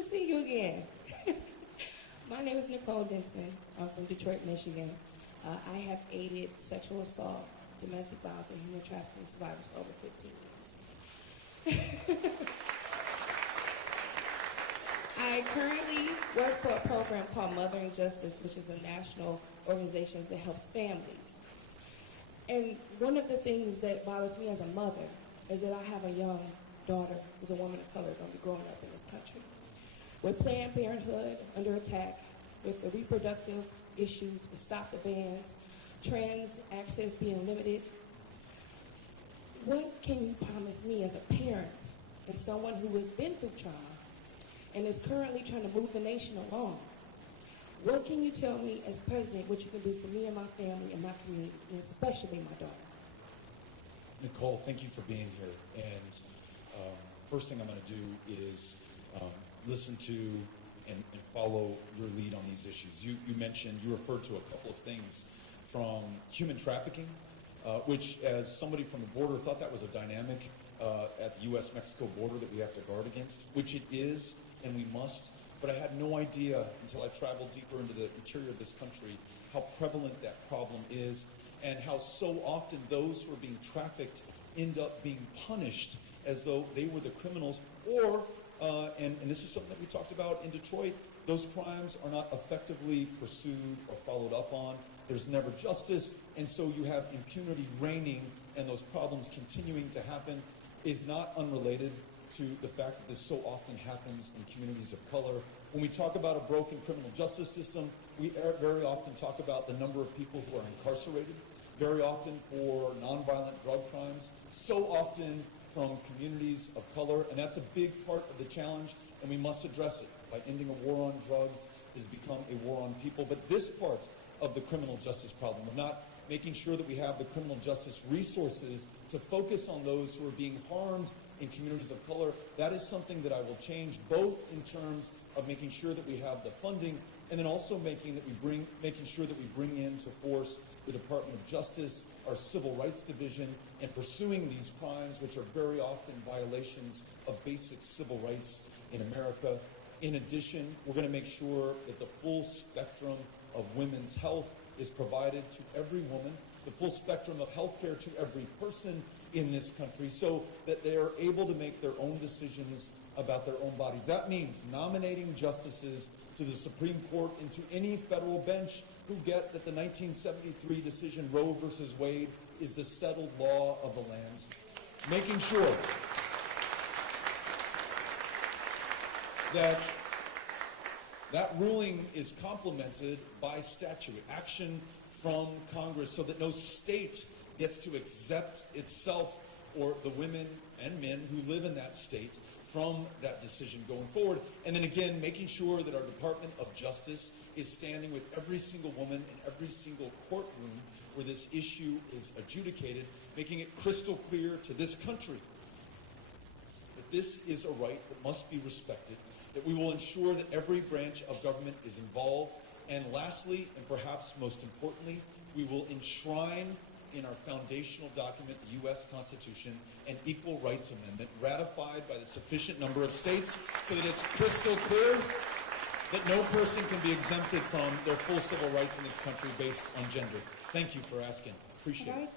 to see you again. My name is Nicole Denson. I'm from Detroit, Michigan. I have aided sexual assault, domestic violence, and human trafficking survivors for over 15 years. I currently work for a program called Mothering Justice, which is a national organization that helps families. And one of the things that bothers me as a mother is that I have a young daughter who's a woman of color going to be growing up in this country. With Planned Parenthood under attack, with the reproductive issues, with Stop the Bans, trans access being limited, what can you promise me as a parent and someone who has been through trauma and is currently trying to move the nation along? What can you tell me as president what you can do for me and my family and my community, and especially my daughter? Nicole, thank you for being here. And first thing I'm going to do is listen to and follow your lead on these issues. You mentioned, you referred to a couple of things from human trafficking, which as somebody from the border thought that was a dynamic at the U.S.-Mexico border that we have to guard against, which it is, and we must. But I had no idea until I traveled deeper into the interior of this country how prevalent that problem is, and how so often those who are being trafficked end up being punished as though they were the criminals, or, and this is something that we talked about in Detroit, those crimes are not effectively pursued or followed up on. There's never justice, and so you have impunity reigning, and those problems continuing to happen is not unrelated to the fact that this so often happens in communities of color. When we talk about a broken criminal justice system, we very often talk about the number of people who are incarcerated, very often for nonviolent drug crimes, so often from communities of color, and that's a big part of the challenge, and we must address it. By ending a war on drugs, it has become a war on people. But this part of the criminal justice problem, of not making sure that we have the criminal justice resources to focus on those who are being harmed in communities of color, that is something that I will change, both in terms of making sure that we have the funding, and then also making sure that we bring into force the Department of Justice, our Civil Rights Division, and pursuing these crimes, which are very often violations of basic civil rights in America. In addition, we're going to make sure that the full spectrum of women's health is provided to every woman, the full spectrum of health care to every person in this country, so that they are able to make their own decisions about their own bodies. That means nominating justices to the Supreme Court and to any federal bench who get that the 1973 decision, Roe versus Wade, is the settled law of the land. Making sure that that ruling is complemented by statute, action from Congress, so that no state gets to exempt itself or the women and men who live in that state from that decision going forward. And then again, making sure that our Department of Justice is standing with every single woman in every single courtroom where this issue is adjudicated, making it crystal clear to this country that this is a right that must be respected, that we will ensure that every branch of government is involved, and lastly, and perhaps most importantly, we will enshrine in our foundational document, the U.S. Constitution, an Equal Rights Amendment ratified by the sufficient number of states so that it's crystal clear that no person can be exempted from their full civil rights in this country based on gender. Thank you for asking. Appreciate it.